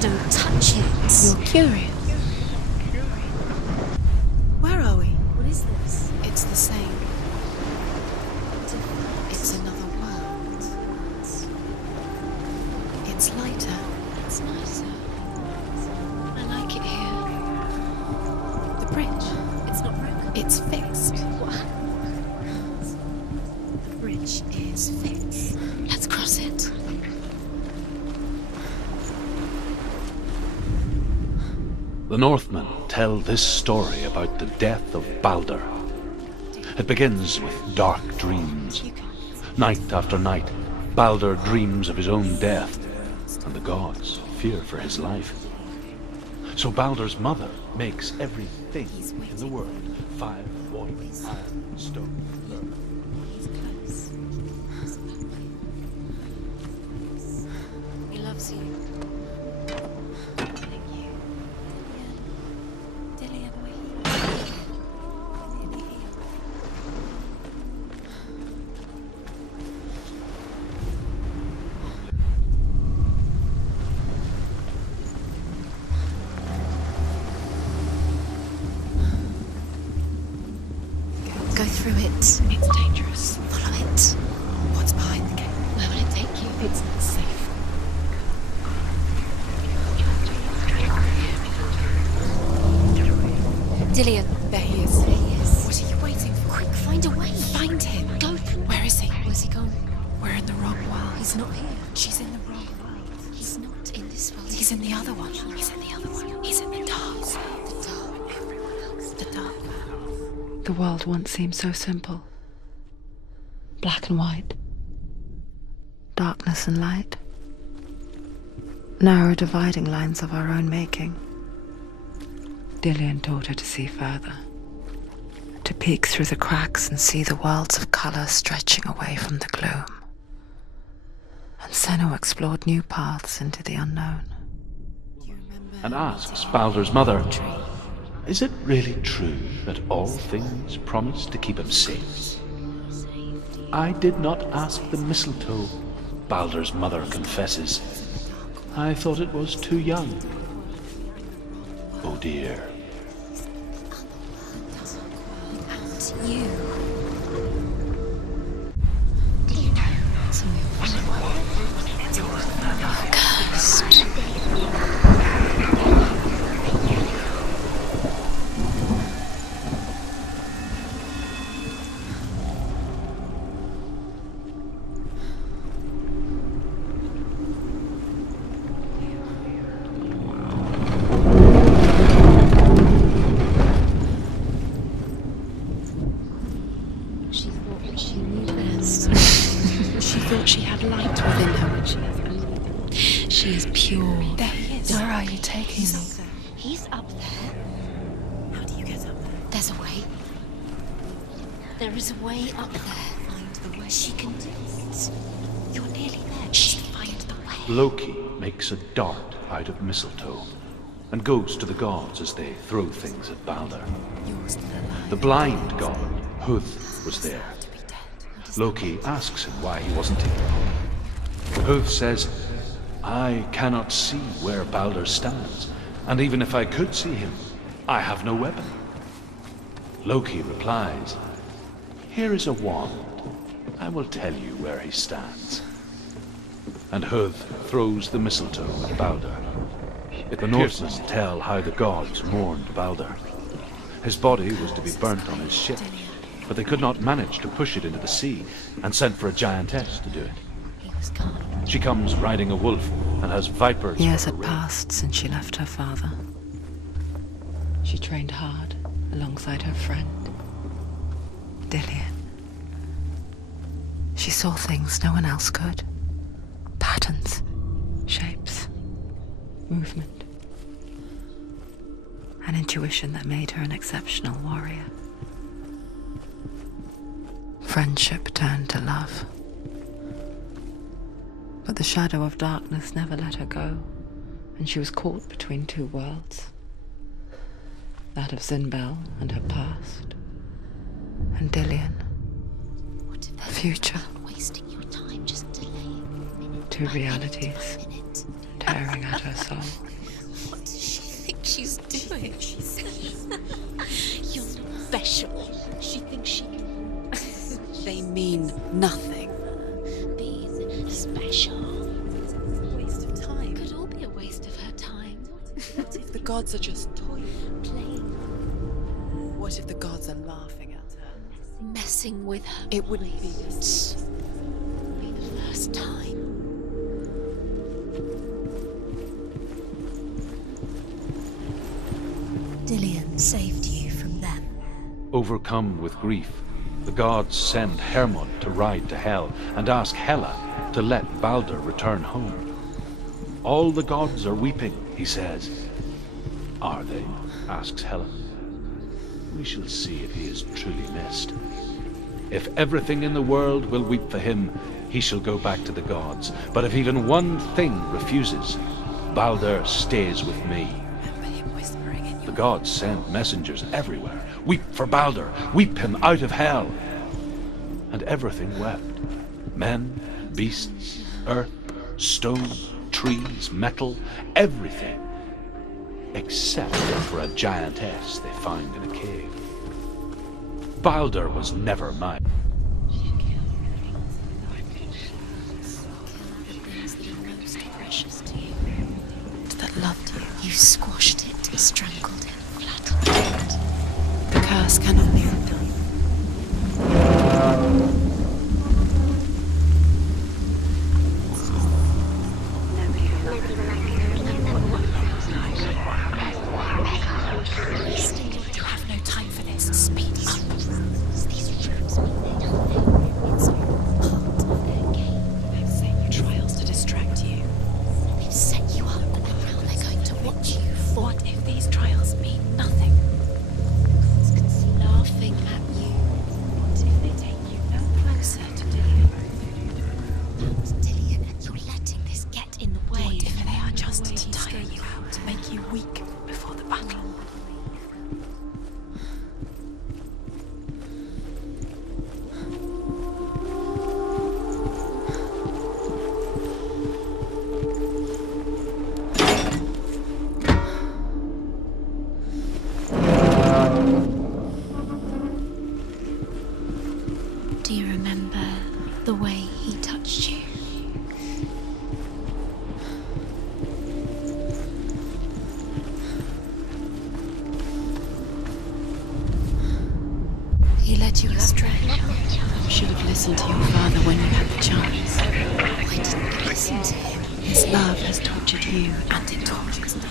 Don't touch it. You're curious. Where are we? What is this? It's the same. It's another world. It's lighter. It's nicer. I like it here. The bridge. It's not broken. It's fixed. What? The bridge is fixed. Let's cross it. The Northmen tell this story about the death of Baldur. It begins with dark dreams. Night after night, Baldur dreams of his own death, and the gods fear for his life. So Baldur's mother makes everything in the world: fire, water, iron, stone, earth. He's close. He loves you. Thank you. Dillian, we're here. Nearly here. Go through it. It's dangerous. Follow it. What's behind the gate? Where will it take you? It's not safe. Dillian. There he is. There he is. What are you waiting for? Quick, find a way. Find him. Go through. Where is he? Where's he gone? We're in the wrong world. He's not here. She's in the wrong world. He's not in this world. He's in the other one. He's in the other one. He's in the dark world. The dark. Everyone else. The dark world. The world once seemed so simple. Black and white. Darkness and light. Narrow dividing lines of our own making. Dillian taught her to see further. To peek through the cracks and see the worlds of colour stretching away from the gloom. And Senua explored new paths into the unknown. And asks Baldur's mother, is it really true that all things promise to keep him safe? I did not ask the mistletoe, Baldur's mother confesses. I thought it was too young. Oh dear. And you. She thought that she knew best. She thought she had light within her when she left me. She is pure. There he is. Where are you taking He's me? up there. He's up there. How do you get up there? There's a way. There is a way up there. Find the way. She can do it. You're nearly there. She can find the way. Loki makes a dart out of mistletoe and goes to the gods as they throw things at Baldur. Yours to the light. The blind god, Huth, was there. Loki asks him why he wasn't here. Huth says, I cannot see where Baldur stands, and even if I could see him, I have no weapon. Loki replies, here is a wand. I will tell you where he stands. And Huth throws the mistletoe at Baldur. The Norsemen tell how the gods mourned Baldur. His body was to be burnt on his ship, but they could not manage to push it into the sea and sent for a giantess to do it. He was kind. She comes riding a wolf and has vipers. Years for her had ring. passed since she left her father. She trained hard alongside her friend, Dillian. She saw things no one else could. Patterns, shapes, movement. An intuition that made her an exceptional warrior. Friendship turned to love. But the shadow of darkness never let her go, and she was caught between two worlds. That of Zinbel and her past, and Dillian, What if her future. wasting your time just delaying a minute? Two by minute realities. by minute? tearing at her soul. What does she think she's doing? You're not special. She thinks she can They mean nothing. be special. Waste of time. Could all be a waste of her time. What if the gods are just toying? Playing, What if the gods are laughing at her? messing with her. It wouldn't be this. Be the first time. Dillian saved you from them. Overcome with grief, the gods send Hermod to ride to Hell and ask Hela to let Balder return home. All the gods are weeping, he says. Are they? Asks Hela. We shall see if he is truly missed. If everything in the world will weep for him, he shall go back to the gods. But if even one thing refuses, Balder stays with me. Remember him whispering in The your gods send messengers everywhere. Weep for Balder, weep him out of hell. And everything wept. Men, beasts, earth, stone, trees, metal, everything. Except for a giantess they found in a cave. Balder was never mine. That loved you. You squashed it, strangled it, flattened it. The curse cannot be undone. You have no time for this. Speed up. These rooms mean nothing. It's all part of their game. They've sent you trials to distract you. They've set you up, and now they're going to watch you fall. What if these trials mean nothing? Laughing at you. What if they take you no closer to Dillian? Dillian, and you're letting this get in the way. What if they are just to tire you out, to make you weak before the battle? Do you remember the way he touched you? He led you astray. You should have listened to your father when you had the chance. Why didn't you listen to him? His love has tortured you, and it tortures me.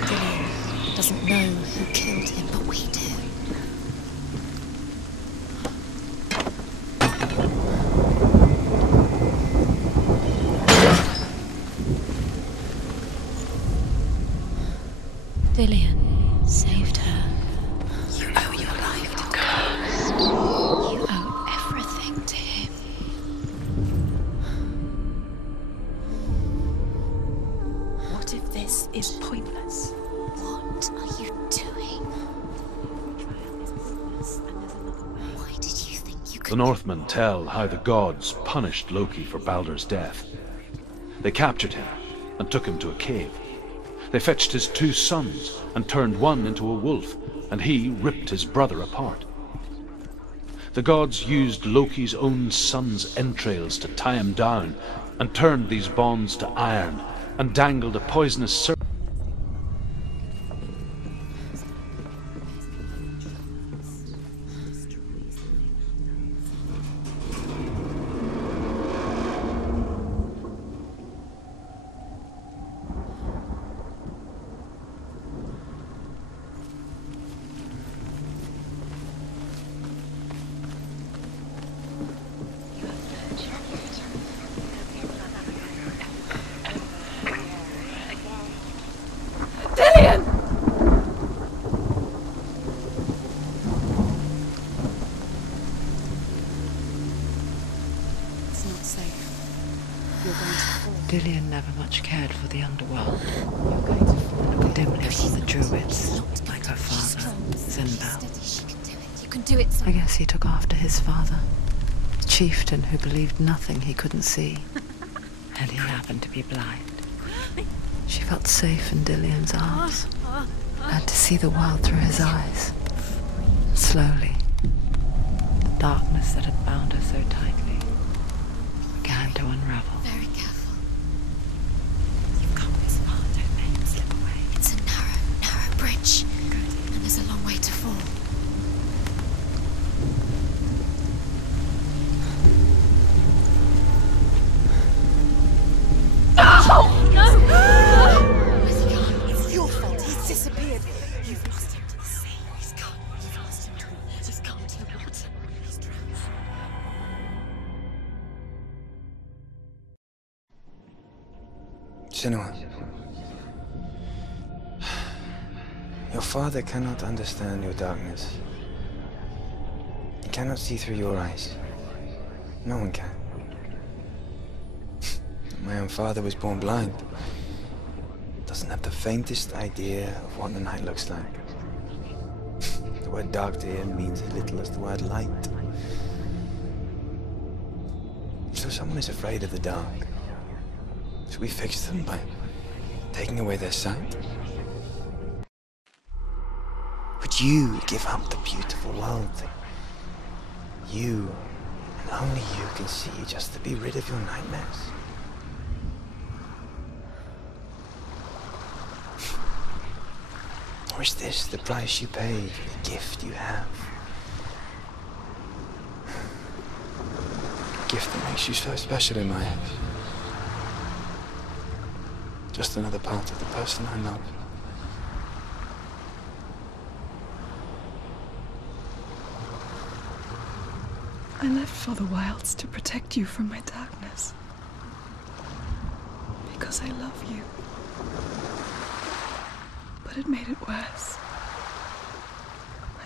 Dillian doesn't know who killed him, but we do. Dillian saved her. You owe your life to God. You owe everything to him. What if this is pointless? What are you doing? Why did you think you could? The Northmen tell how the gods punished Loki for Balder's death. They captured him and took him to a cave. They fetched his 2 sons and turned one into a wolf, and he ripped his brother apart. The gods used Loki's own son's entrails to tie him down, and turned these bonds to iron, and dangled a poisonous serpent. Dillian never much cared for the underworld. Looked dimly upon the druids, like her father, Zinbal. She can do it. You can do it. I guess he took after his father, the chieftain who believed nothing he couldn't see. And he happened to be blind. She felt safe in Dillian's arms, had to see the world through his eyes. Slowly, the darkness that had bound her so tightly began to unravel. Very careful. You've come this far, don't let him slip away. It's a narrow bridge. Good. And there's a long way to fall. Where's he gone? It's your fault. He's disappeared. You've lost him to the sea. He's gone. You've lost him to the water. He's gone to the water. He's drowned. Senua, your father cannot understand your darkness. He cannot see through your eyes. No one can. My own father was born blind. Doesn't have the faintest idea of what the night looks like. The word dark to him means as little as the word light. So someone is afraid of the dark. Should we fix them by taking away their sight? Would you give up the beautiful world that you, and only you, can see just to be rid of your nightmares? Or is this the price you pay for the gift you have? A gift that makes you so special in my eyes. Just another part of the person I love. I left for the wilds to protect you from my darkness. Because I love you. But it made it worse.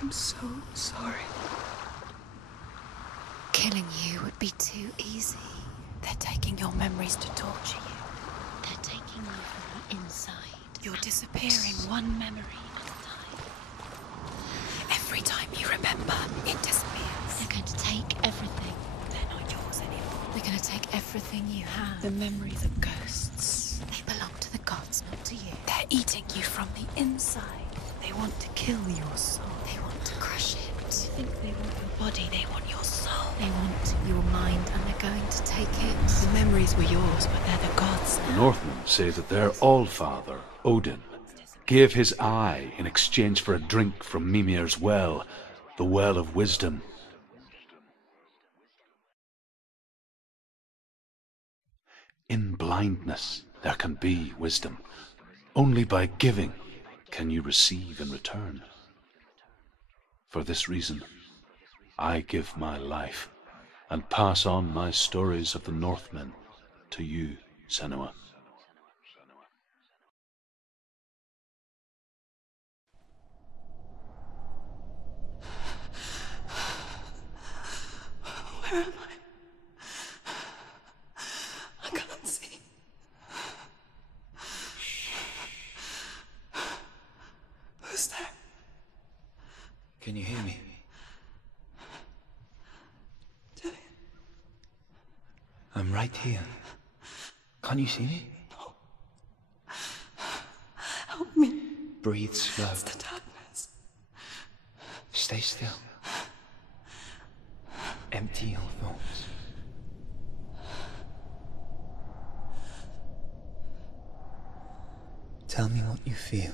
I'm so sorry. Killing you would be too easy. They're taking your memories to torture you. They're taking you from the inside. You're disappearing one memory at a time. Every time you remember, it disappears. They're going to take everything. They're not yours anymore. They're going to take everything you have. The memories of ghosts. They belong to the gods, not to you. They're eating you from the inside. They want to kill your soul. They want to crush it. They think they want your body, they want your soul. They want your mind, and they're going to take it. The memories were yours, but they're the gods now. The Northmen say that their Allfather, Odin, gave his eye in exchange for a drink from Mimir's well, the well of wisdom. In blindness there can be wisdom. Only by giving can you receive in return. For this reason, I give my life and pass on my stories of the Northmen to you, Senua. Where am I? I can't see. Who's there? Can you hear me? Dillian? I'm right here. Can't you see me? No. Help me. Breathe slow. It's the darkness. Stay still. Empty your thoughts. Tell me what you feel.